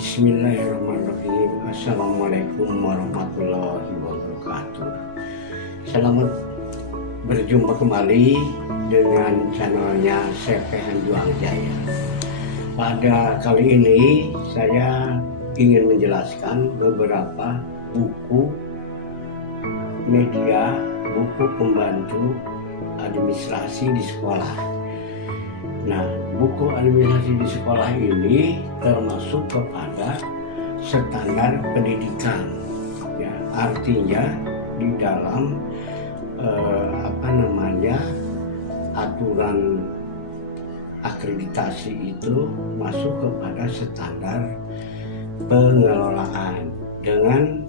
Bismillahirrahmanirrahim. Assalamualaikum warahmatullahi wabarakatuh. Selamat berjumpa kembali dengan channelnya Sepehan Juang Jaya. Pada kali ini saya ingin menjelaskan beberapa buku media, buku pembantu administrasi di sekolah. Nah, buku administrasi di sekolah ini termasuk kepada standar pendidikan, ya, artinya di dalam aturan akreditasi itu masuk kepada standar pengelolaan dengan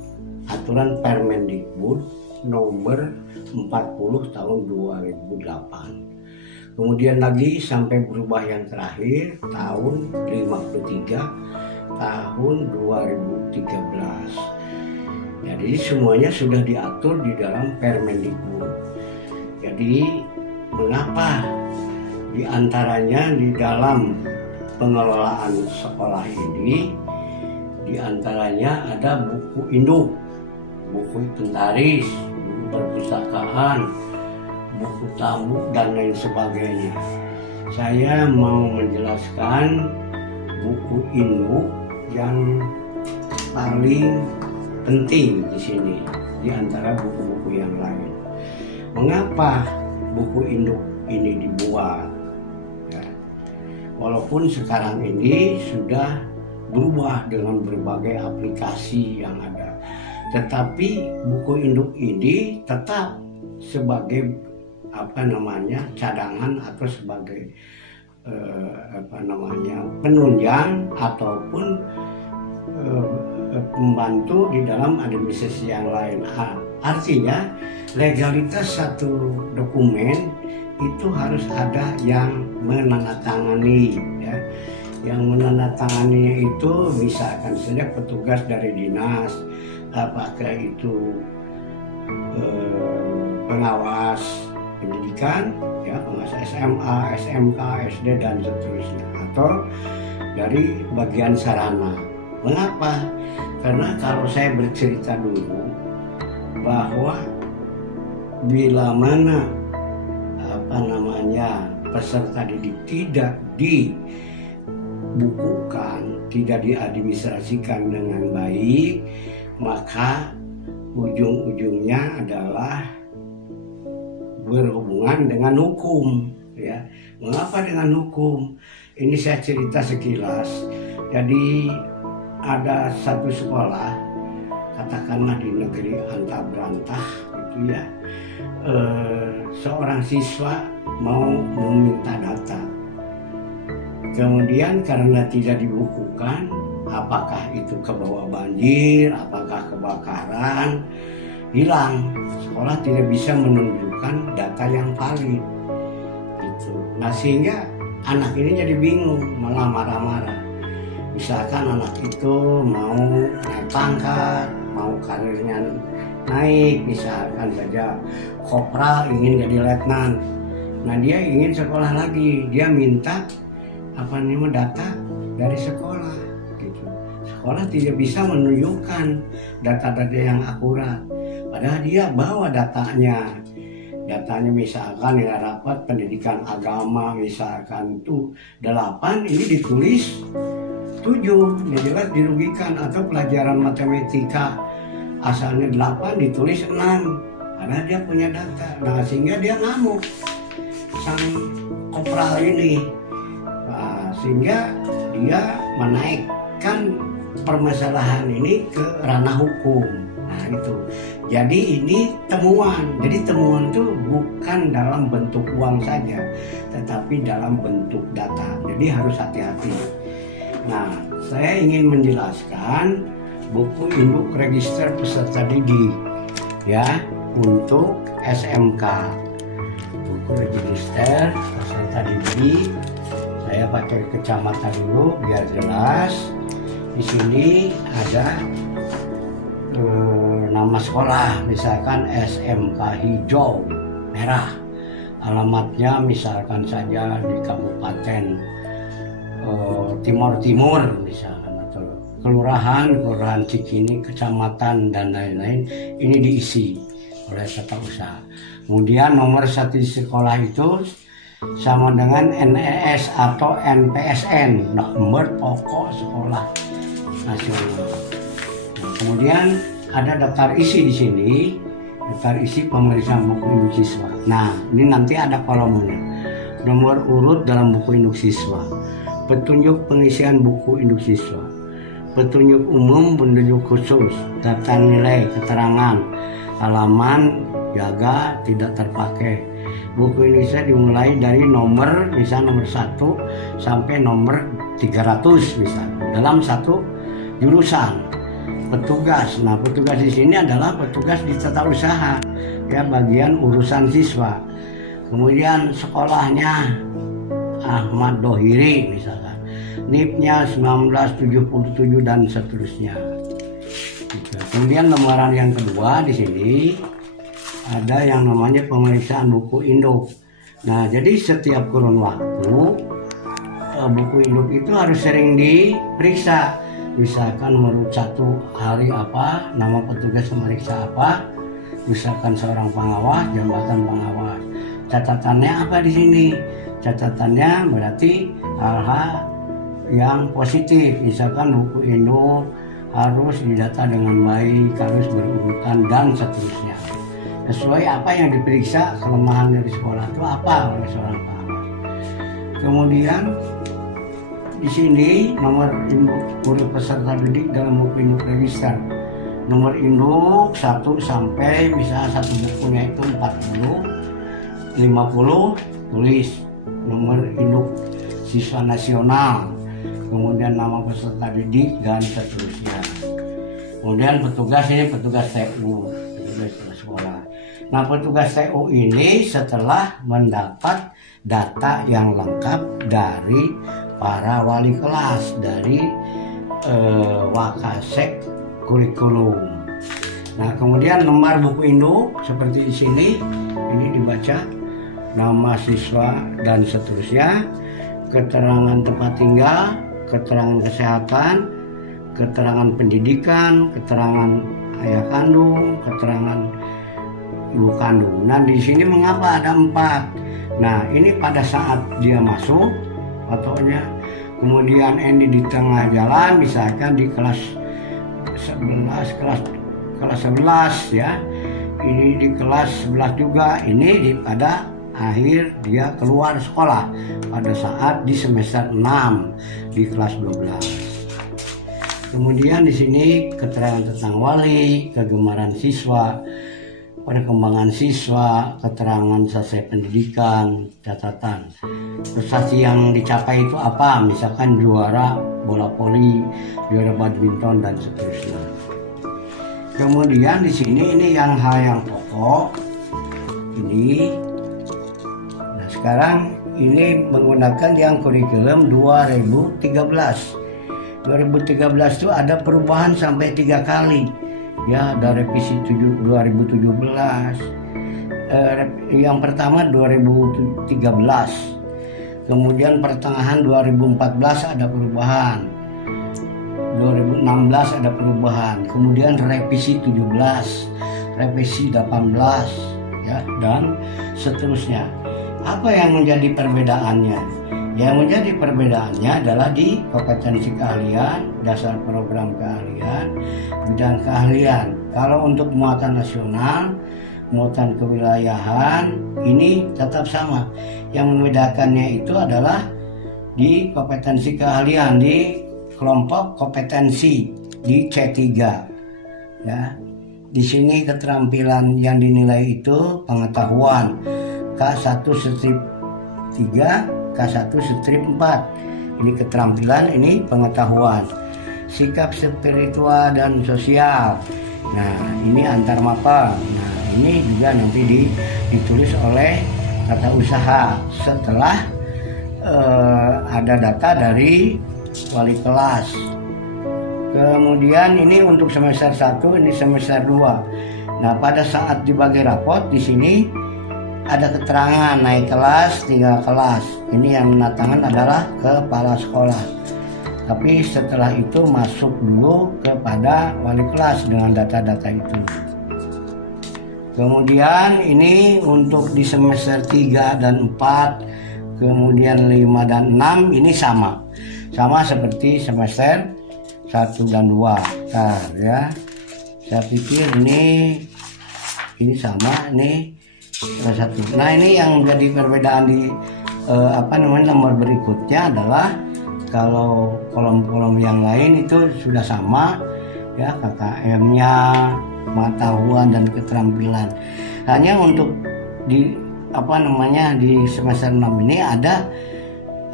aturan Permendikbud nomor 40 tahun 2008. Kemudian lagi sampai berubah yang terakhir tahun 53 tahun 2013. Jadi semuanya sudah diatur di dalam Permendikbud. Jadi mengapa di antaranya di dalam pengelolaan sekolah ini di antaranya ada buku induk, buku inventaris, buku perpustakaan, buku tamu dan lain sebagainya. Saya mau menjelaskan buku induk yang paling penting di sini di antara buku-buku yang lain. Mengapa buku induk ini dibuat? Ya. Walaupun sekarang ini sudah berubah dengan berbagai aplikasi yang ada, tetapi buku induk ini tetap sebagai cadangan atau sebagai penunjang ataupun pembantu di dalam administrasi yang lain. Artinya legalitas satu dokumen itu harus ada yang menandatangani, ya. Yang menandatangani itu misalkan saja petugas dari dinas, apakah itu pengawas pendidikan, ya, pengawas SMA, SMK, SD dan seterusnya, atau dari bagian sarana. Mengapa? Karena kalau saya bercerita dulu bahwa bila mana peserta didik tidak dibukukan, tidak diadministrasikan dengan baik, maka ujung-ujungnya adalah berhubungan dengan hukum, ya. Mengapa dengan hukum? Ini saya cerita sekilas. Jadi ada satu sekolah, katakanlah di negeri Antah Berantah, itu ya, seorang siswa mau meminta data. Kemudian karena tidak dibukukan, apakah itu kebawa banjir, apakah kebakaran, hilang. Sekolah tidak bisa menunjukkan data yang valid gitu. Nah, sehingga anak ini jadi bingung, malah marah-marah. Misalkan anak itu mau naik pangkat, mau karirnya naik, misalkan saja kopral ingin jadi letnan. Nah, dia ingin sekolah lagi, dia minta data dari sekolah gitu. Sekolah tidak bisa menunjukkan data-data yang akurat. Padahal dia bawa datanya misalkan nilai rapat pendidikan agama misalkan itu 8, ini ditulis 7, ya jelas dirugikan. Atau pelajaran matematika asalnya 8 ditulis 6, karena dia punya data. Nah, sehingga dia ngamuk sang kopral ini. Nah, sehingga dia menaikkan permasalahan ini ke ranah hukum. Nah, itu. Jadi ini temuan. Jadi temuan itu bukan dalam bentuk uang saja, tetapi dalam bentuk data. Jadi harus hati-hati. Nah, saya ingin menjelaskan buku induk register peserta didik, ya, untuk SMK. Buku register peserta didik. Saya pakai kacamata dulu biar jelas. Di sini ada nama sekolah, misalkan SMK Hijau Merah. Alamatnya misalkan saja di Kabupaten Timur Timur misalkan, atau kelurahan Cikini, kecamatan dan lain-lain, ini diisi oleh tata usaha. Kemudian nomor satu di sekolah itu sama dengan NES atau NPSN, nomor pokok sekolah nasional. Nah, kemudian ada daftar isi di sini, daftar isi pemeriksaan buku induk siswa. Nah, ini nanti ada kolomnya. Nomor urut dalam buku induk siswa, petunjuk pengisian buku induk siswa, petunjuk umum, petunjuk khusus, daftar nilai, keterangan, halaman, jaga, tidak terpakai. Buku Indonesia dimulai dari nomor, misalnya nomor 1 sampai nomor 300 misalnya, dalam satu jurusan. Petugas, nah petugas di sini adalah petugas di tata usaha, ya, bagian urusan siswa. Kemudian sekolahnya Ahmad Dohiri misalkan, NIP-nya 1977 dan seterusnya. Kemudian lembaran yang kedua di sini ada yang namanya pemeriksaan buku induk. Nah, jadi setiap kurun waktu buku induk itu harus sering diperiksa. Misalkan menurut 1 hari apa, nama petugas memeriksa apa, misalkan seorang pengawas, jabatan pengawas. Catatannya apa di sini? Catatannya berarti hal-hal yang positif, misalkan buku induk harus didata dengan baik, harus berurutan dan seterusnya. Sesuai apa yang diperiksa, kelemahan dari sekolah itu apa oleh seorang pengawas. Kemudian di sini nomor induk urut peserta didik dalam buku induk register. Nomor induk 1 sampai misalnya satu bukunya itu 40, 50 tulis nomor induk siswa nasional, kemudian nama peserta didik dan seterusnya. Kemudian petugas ini petugas TU, petugas sekolah. Nah, petugas TU ini setelah mendapat data yang lengkap dari para wali kelas, dari Wakasek kurikulum. Nah, kemudian nomor buku induk seperti di sini, ini dibaca nama siswa dan seterusnya, keterangan tempat tinggal, keterangan kesehatan, keterangan pendidikan, keterangan ayah kandung, keterangan ibu kandung. Nah, di sini mengapa ada 4? Nah, ini pada saat dia masuk fotonya, kemudian ini di tengah jalan, misalkan di kelas 11 ya, ini di kelas 11 juga, ini pada akhir dia keluar sekolah pada saat di semester 6 di kelas 12. Kemudian di sini keterangan tentang wali, kegemaran siswa, perkembangan siswa, keterangan selesai pendidikan, catatan prestasi yang dicapai itu apa, misalkan juara bola voli, juara badminton dan seterusnya. Kemudian di sini ini yang hal yang pokok ini. Nah, sekarang ini menggunakan yang kurikulum 2013. 2013 itu ada perubahan sampai 3 kali. Ya, ada revisi 2017, yang pertama 2013, kemudian pertengahan 2014 ada perubahan, 2016 ada perubahan, kemudian revisi 17, revisi 18, ya, dan seterusnya. Apa yang menjadi perbedaannya? Yang menjadi perbedaannya adalah di kompetensi keahlian, dasar program keahlian, bidang keahlian. Kalau untuk muatan nasional, muatan kewilayahan, ini tetap sama. Yang membedakannya itu adalah di kompetensi keahlian, di kelompok kompetensi di C3. Ya. Di sini keterampilan yang dinilai itu pengetahuan K1 strip 3, K1 strip 4. Ini keterampilan, ini pengetahuan. Sikap spiritual dan sosial. Nah, ini antar mapel. Nah, ini juga nanti ditulis oleh tata usaha setelah ada data dari wali kelas. Kemudian ini untuk semester 1, ini semester 2. Nah, pada saat dibagi rapot di sini ada keterangan naik kelas, tinggal kelas. Ini yang menandatangan adalah kepala sekolah. Tapi setelah itu masuk dulu kepada wali kelas dengan data-data itu. Kemudian ini untuk di semester 3 dan 4, kemudian 5 dan 6 ini sama seperti semester 1 dan 2. Nah, ya. Saya pikir ini sama nih satu. Nah, ini yang jadi perbedaan di nomor berikutnya adalah kalau kolom-kolom yang lain itu sudah sama ya, KKM-nya, pengetahuan dan keterampilan. Hanya untuk di di semester 6 ini ada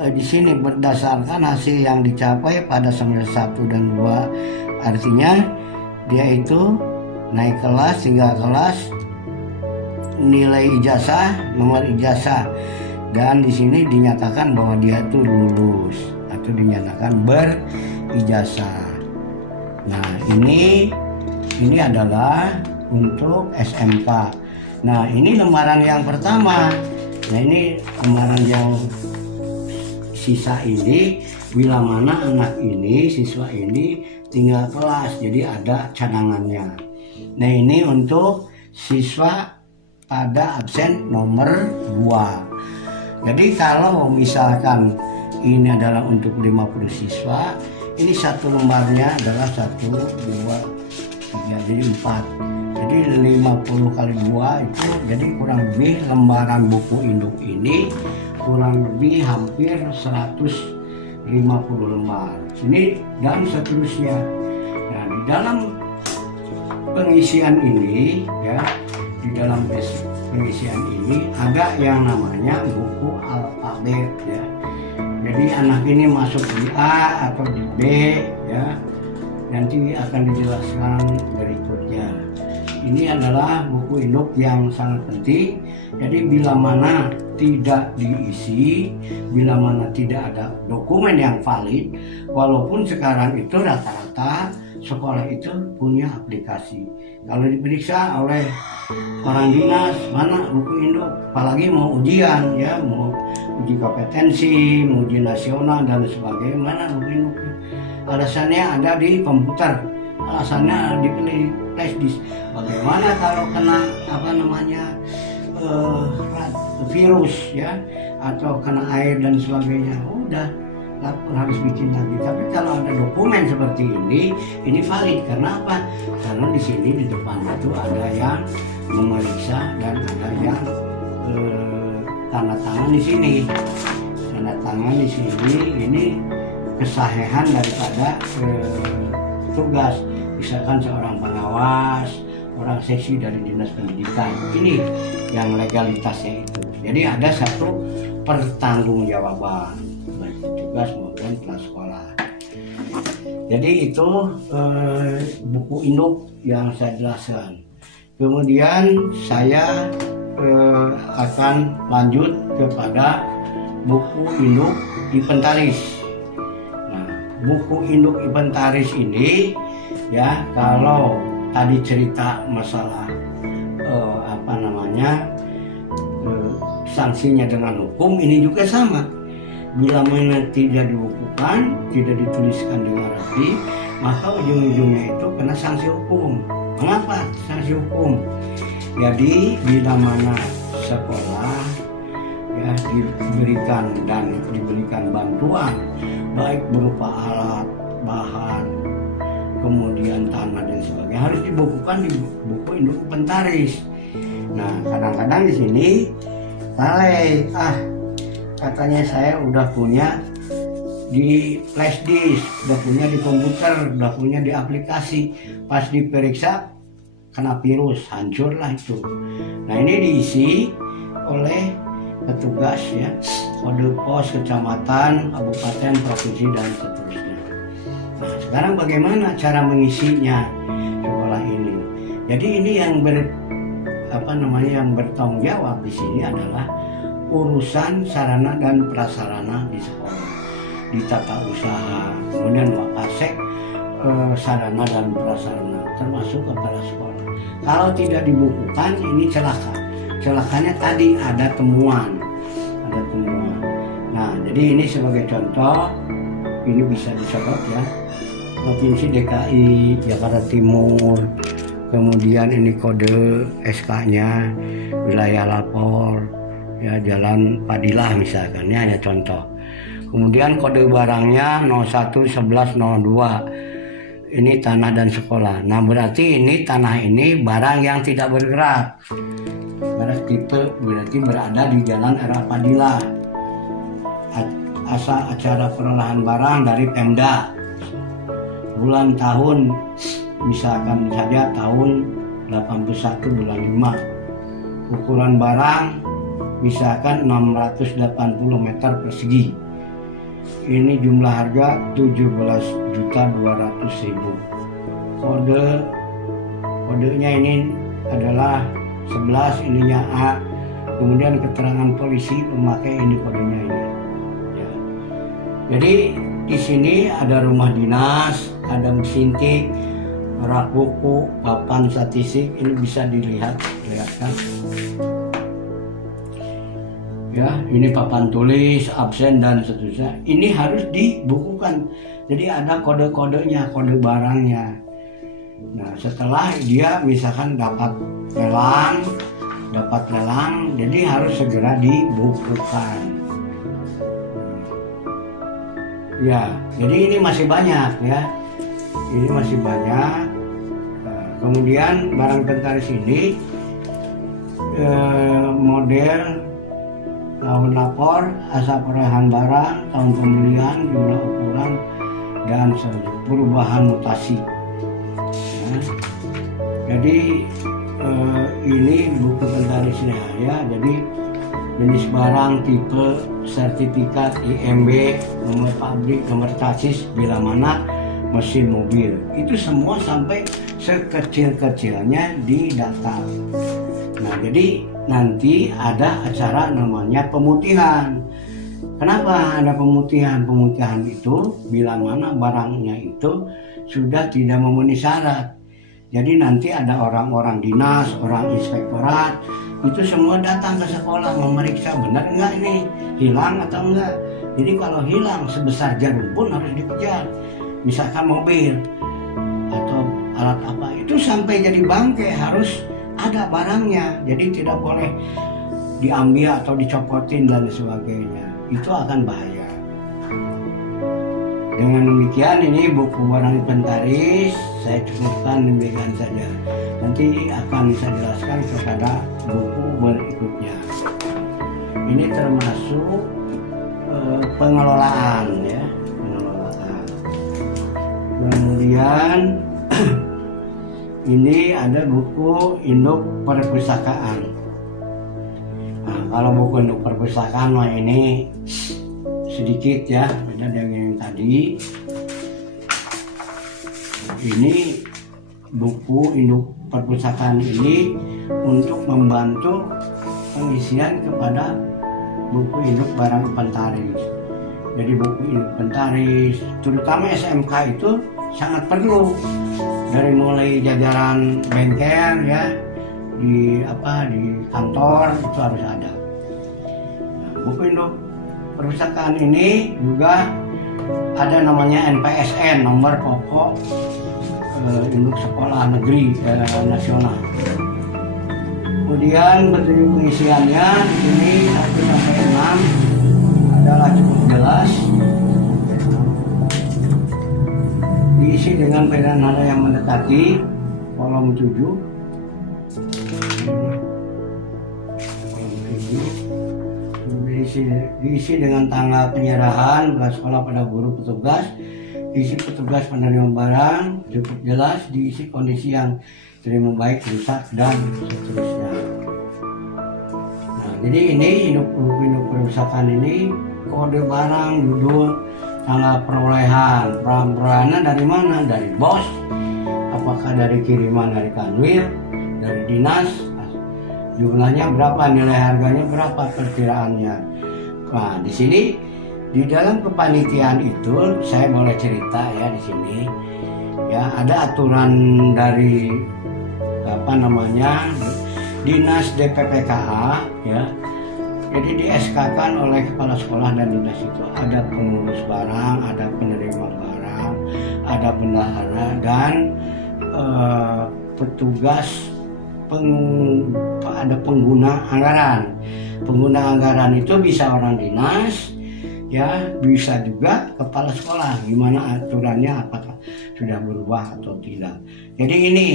di sini berdasarkan hasil yang dicapai pada semester 1 dan 2. Artinya dia itu naik kelas 3 kelas, nilai ijazah, nomor ijazah, dan di sini dinyatakan bahwa dia itu lulus atau dinyatakan berijazah. Nah, ini adalah untuk SMK. Nah, ini lembaran yang pertama. Nah, ini lembaran yang sisa ini bila mana anak ini, siswa ini tinggal kelas, jadi ada cadangannya. Nah, ini untuk siswa pada absen nomor 2. Jadi kalau misalkan ini adalah untuk 50 siswa, ini satu lembarnya adalah 1, 2, 3, jadi 4. Jadi 50 kali 2 itu jadi kurang lebih lembaran buku induk ini kurang lebih hampir 150 lembar. Ini dan seterusnya. Nah, di dalam pengisian ini ya, di dalam pengisian ini ada yang namanya buku alfabet ya. Jadi anak ini masuk di A atau di B ya. Nanti akan dijelaskan berikutnya. Ini adalah buku induk yang sangat penting. Jadi bila mana tidak diisi, bila mana tidak ada dokumen yang valid, walaupun sekarang itu rata-rata sekolah itu punya aplikasi. Kalau diperiksa oleh orang dinas, mana buku induk, apalagi mau ujian ya, mau uji kompetensi, mau uji nasional dan sebagainya, mana buku induk? Alasannya ada di komputer, alasannya di flash disk. Bagaimana kalau kena virus ya, atau kena air dan sebagainya? Udah, lapor harus bikin lagi. Tapi kalau ada dokumen seperti ini valid. Karena apa? Karena di sini di depan itu ada yang memeriksa dan ada yang tanda tangan di sini. Tanda tangan di sini ini kesahihan daripada tugas. Misalkan seorang pengawas, orang seksi dari dinas pendidikan, ini yang legalitasnya itu. Jadi ada satu pertanggungjawaban baik tugas maupun kelas sekolah. Jadi itu buku induk yang saya jelaskan. Kemudian saya akan lanjut kepada buku induk inventaris. Nah, buku induk inventaris ini ya, kalau tadi cerita masalah sanksinya dengan hukum, ini juga sama. Bila mana tidak dibukukan, tidak dituliskan dengan rapi, maka ujung-ujungnya itu kena sanksi hukum. Mengapa sanksi hukum? Jadi bila mana sekolah ya diberikan bantuan baik berupa alat, bahan, kemudian tanah dan sebagainya, harus dibukukan di buku induk inventaris. Nah, kadang-kadang di sini katanya saya udah punya di flash disk, udah punya di komputer, udah punya di aplikasi, pas diperiksa kena virus, hancurlah itu. Nah, ini diisi oleh petugas ya, kode pos kecamatan, kabupaten, provinsi dan seterusnya. Nah, sekarang bagaimana cara mengisinya sekolah ini? Jadi ini yang yang bertanggung jawab di sini adalah urusan sarana dan prasarana di sekolah, di tata usaha, kemudian Wakasek, sarana dan prasarana, termasuk kepala sekolah. Kalau tidak dibukukan, ini celaka. Celakanya tadi ada temuan. Nah, jadi ini sebagai contoh, ini bisa disorot ya. Provinsi DKI, Jakarta Timur, kemudian ini kode SK-nya, wilayah lapor, ya Jalan Padilah misalkan, ini hanya contoh. Kemudian kode barangnya 011102, ini tanah dan sekolah. Nah berarti ini tanah ini barang yang tidak bergerak, barang tipe berarti berada di Jalan RA Padilah. Asal acara perolahan barang dari Pemda, bulan tahun misalkan saja tahun 81 bulan 5, ukuran barang misalkan 680 meter persegi, ini jumlah harga 17.200.000. Kodenya ini adalah 11, ininya A, kemudian keterangan polisi memakai ini kodenya ini ya. Jadi di sini ada rumah dinas, ada mesin tik, rak buku, papan statistik, ini bisa dilihat kan. Ya, ini papan tulis, absen dan seterusnya. Ini harus dibukukan. Jadi ada kode-kodenya, kode barangnya. Nah, setelah dia misalkan dapat lelang, jadi harus segera dibukukan. Ya, jadi ini masih banyak ya. Ini masih banyak. Kemudian barang inventaris ini model, tahun lapor, asal perolehan barang, tahun pembelian, jumlah ukuran, dan perubahan mutasi. Ya. Jadi ini buku inventarisnya ya. Jadi jenis barang, tipe, sertifikat, IMB, nomor pabrik, nomor chassis, bila mana, mesin mobil. Itu semua sampai sekecil-kecilnya didata. Nah, jadi nanti ada acara namanya pemutihan. Kenapa ada pemutihan? Pemutihan itu bila mana barangnya itu sudah tidak memenuhi syarat. Jadi nanti ada orang-orang dinas, orang inspektorat, itu semua datang ke sekolah memeriksa benar enggak ini hilang atau enggak. Jadi kalau hilang sebesar jarum pun harus dikejar. Misalkan mobil atau alat apa itu sampai jadi bangkai harus ada barangnya. Jadi tidak boleh diambil atau dicopotin dan sebagainya. Itu akan bahaya. Dengan demikian ini buku barang inventaris saya cukupkan demikian saja. Nanti akan saya jelaskan kepada buku berikutnya. Ini termasuk pengelolaan ya, pengelolaan. Kemudian ini ada buku induk perpustakaan. Nah, kalau buku induk perpustakaan mah ini sedikit ya, beda dengan yang tadi. Ini buku induk perpustakaan ini untuk membantu pengisian kepada buku induk barang inventaris. Jadi buku induk inventaris, terutama SMK itu sangat perlu. Dari mulai jajaran bengkel ya, di kantor itu harus ada. Nah, buku induk perpustakaan ini juga ada namanya NPSN, nomor pokok induk sekolah negeri nasional. Kemudian petunjuk pengisiannya di sini 1 sampai 6 adalah cukup jelas. Diisi dengan peran nada yang mendekati kolom 7. Diisi dengan tanggal penyerahan belas sekolah pada guru petugas, diisi petugas penerima barang, cukup jelas, diisi kondisi yang terima baik, rusak, dan seterusnya. Nah, jadi ini induk perusahaan ini kode barang, judul, tanggal perolehan. Perolehannya dari mana? Dari bos, apakah dari kiriman dari kanwil, dari dinas, jumlahnya berapa, nilai harganya berapa, perkiraannya. Nah, di sini di dalam kepanitiaan itu saya boleh cerita ya di sini. Ya, ada aturan dari Dinas DPPKA ya. Jadi di SK-kan oleh kepala sekolah dan dinas itu ada pengurus barang, ada penerima kepada bendahara dan petugas ada pengguna anggaran. Pengguna anggaran itu bisa orang dinas, ya bisa juga kepala sekolah. Gimana aturannya, apakah sudah berubah atau tidak. Jadi ini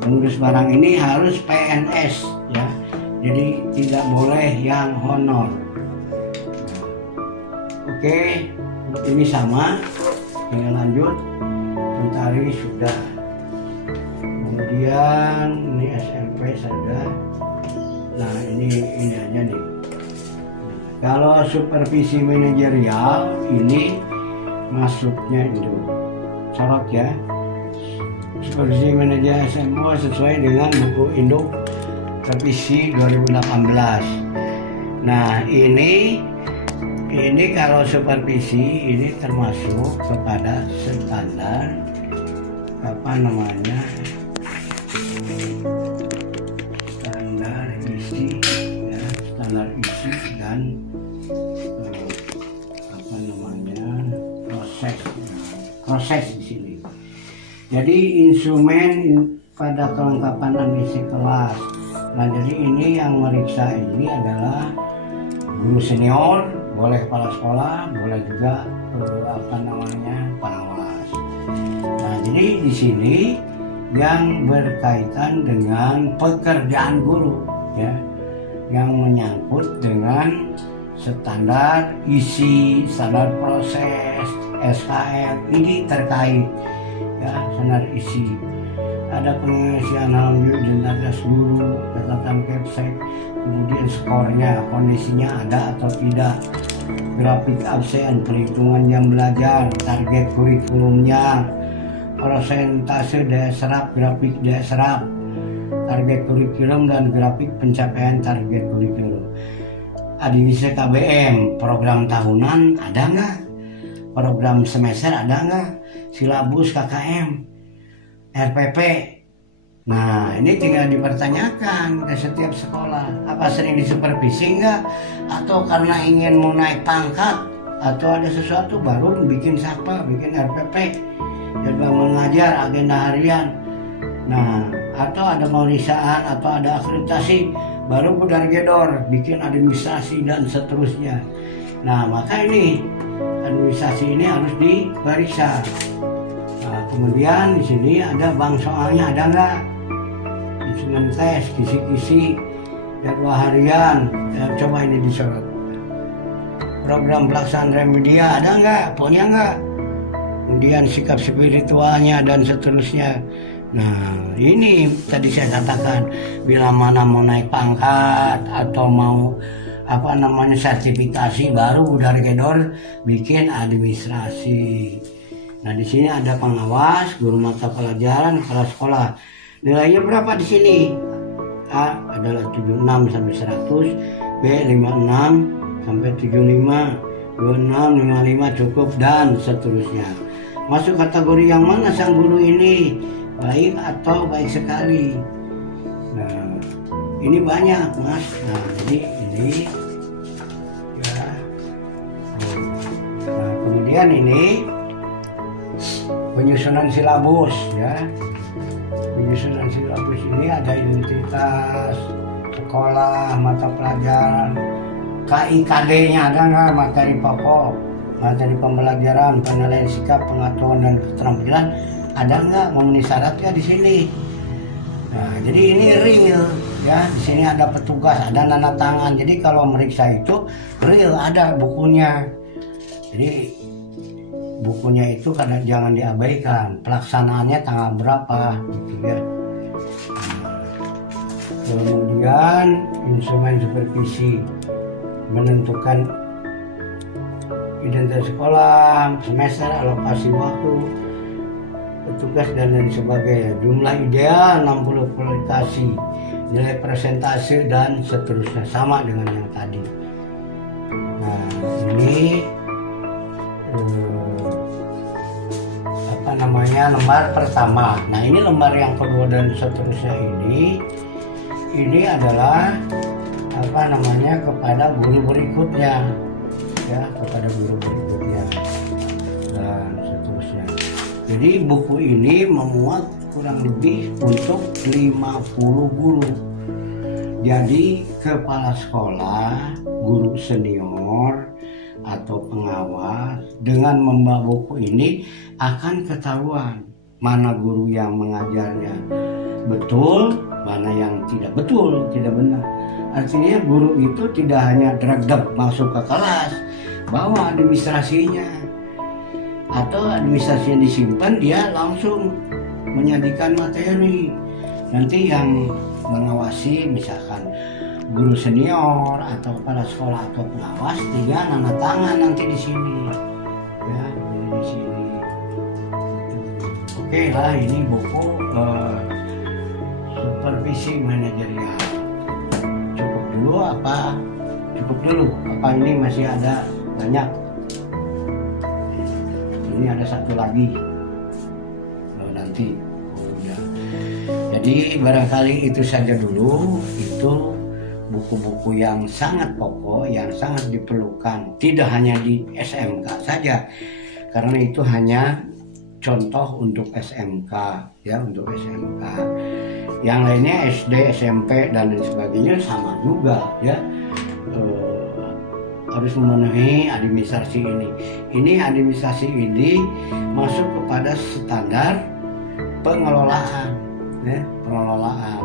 pengurus barang ini harus PNS, ya. Jadi tidak boleh yang honor. Oke, ini sama. Tinggal lanjut. Mentari sudah. Kemudian ini SMP sudah. Nah ini aja nih. Kalau supervisi manajerial ini masuknya itu sorot ya. Supervisi manajerial SMO sesuai dengan buku induk revisi 2018. Nah ini kalau supervisi ini termasuk kepada standar apa namanya, standar isi ya, standar isi dan apa namanya proses di sini. Jadi instrumen pada kelengkapan admisi kelas. Nah jadi ini yang meriksa ini adalah guru senior, boleh kepala sekolah, boleh juga apa namanya pengawas. Nah jadi di sini yang berkaitan dengan pekerjaan guru, ya, yang menyangkut dengan standar isi, standar proses, SKM ini terkait, ya, standar isi. Ada pengisian alhamdulillah, identitas guru, catatan capsek, kemudian skornya, kondisinya ada atau tidak, grafik absen, perhitungan jam belajar, target kurikulumnya, persentase daya serap, grafik daya serap, target kurikulum dan grafik pencapaian target kurikulum. Admisi KBM, program tahunan ada nggak? Program semester ada nggak? Silabus KKM, RPP. Nah ini tinggal dipertanyakan ke setiap sekolah, apa sering disupervisi enggak, atau karena ingin mau naik pangkat atau ada sesuatu baru bikin SAPA, bikin RPP, jadwal mengajar, agenda harian. Nah atau ada pemeriksaan atau ada akreditasi baru gedor bikin administrasi dan seterusnya. Nah maka ini administrasi ini harus diperiksa. Nah, kemudian di sini ada bank soalnya ada nggak, instrumen tes, kisi-kisi, jadwal harian, ya, coba ini disorot. Program pelaksanaan remedia ada nggak, punya nggak, kemudian sikap spiritualnya dan seterusnya. Nah ini tadi saya katakan, bila mana mau naik pangkat atau mau apa namanya sertifikasi baru dari gedor bikin administrasi. Nah di sini ada pengawas, guru mata pelajaran, kepala sekolah. Nilainya berapa di sini? A adalah 76 sampai 100, B 56 sampai 75, 26, 55 cukup dan seterusnya. Masuk kategori yang mana sang guru ini? Baik atau baik sekali. Nah ini banyak mas. Nah jadi ini ya. Nah kemudian ini penyusunan silabus, ya. Penyusunan silabus ini ada identitas sekolah, mata pelajaran, KIKD-nya ada nggak, materi pokok, materi pembelajaran, penilaian sikap, pengetahuan dan keterampilan ada nggak, memenuhi syaratnya di sini. Nah jadi ini real, ya. Di sini ada petugas, ada tanda tangan. Jadi kalau meriksa itu real, ada bukunya. Jadi bukunya itu karena jangan diabaikan, pelaksanaannya tanggal berapa gitu ya. Kemudian instrumen supervisi menentukan identitas sekolah, semester, alokasi waktu, petugas dan lain sebagainya. Jumlah ideal 60 aplikasi, nilai presentase dan seterusnya sama dengan yang tadi. Nah ini apa namanya, lembar pertama. Nah ini lembar yang kedua dan seterusnya ini adalah apa namanya kepada guru berikutnya, ya, kepada guru berikutnya dan seterusnya. Jadi buku ini memuat kurang lebih untuk 50 guru. Jadi kepala sekolah, guru senior atau pengawas dengan membawa buku ini akan ketahuan mana guru yang mengajarnya betul, mana yang tidak betul, tidak benar. Artinya guru itu tidak hanya drag-drag masuk ke kelas, bawa administrasinya, atau administrasi yang disimpan dia langsung menyajikan materi. Nanti yang mengawasi misalkan guru senior atau kepala sekolah atau pengawas, tinggal nanda tangan nanti di sini, ya, jadi di sini. Oke lah, ini buku supervisi manajerial. Cukup dulu apa? Cukup dulu. Apa ini masih ada banyak? Ini ada satu lagi. Nanti. Udah. Jadi barangkali itu saja dulu. Itu buku-buku yang sangat pokok, yang sangat diperlukan. Tidak hanya di SMK saja. Karena itu hanya contoh untuk SMK, ya, untuk SMK. Yang lainnya SD, SMP dan lain sebagainya sama juga, ya. Harus memenuhi administrasi ini. Ini administrasi ini masuk kepada standar pengelolaan, ya, pengelolaan.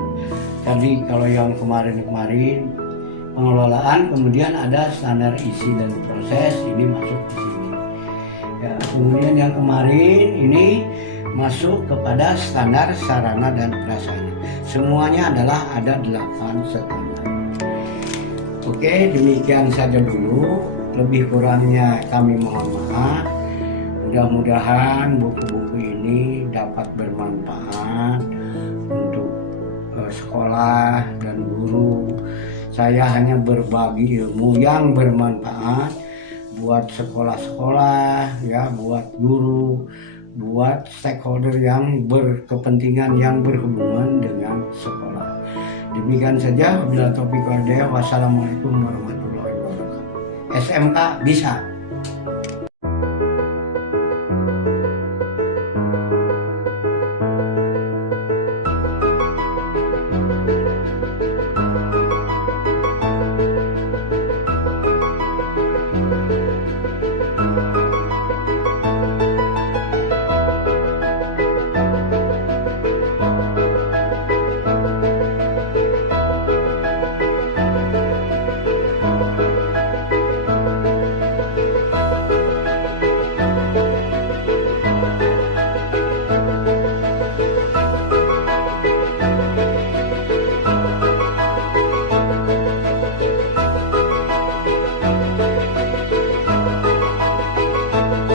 Jadi kalau yang kemarin-kemarin pengelolaan, kemudian ada standar isi dan proses, ini masuk di sini. Ya, kemudian yang kemarin ini masuk kepada standar sarana dan prasarana. Semuanya adalah ada 8 standar. Oke, demikian saja dulu. Lebih kurangnya kami mohon maaf. Mudah-mudahan buku-buku ini dapat bermanfaat untuk sekolah dan guru. Saya hanya berbagi ilmu yang bermanfaat buat sekolah-sekolah, ya, buat guru, buat stakeholder yang berkepentingan, yang berhubungan dengan sekolah. Demikian saja. Wabillahi taufiq wal hidayah. Wassalamualaikum warahmatullahi wabarakatuh. SMK bisa.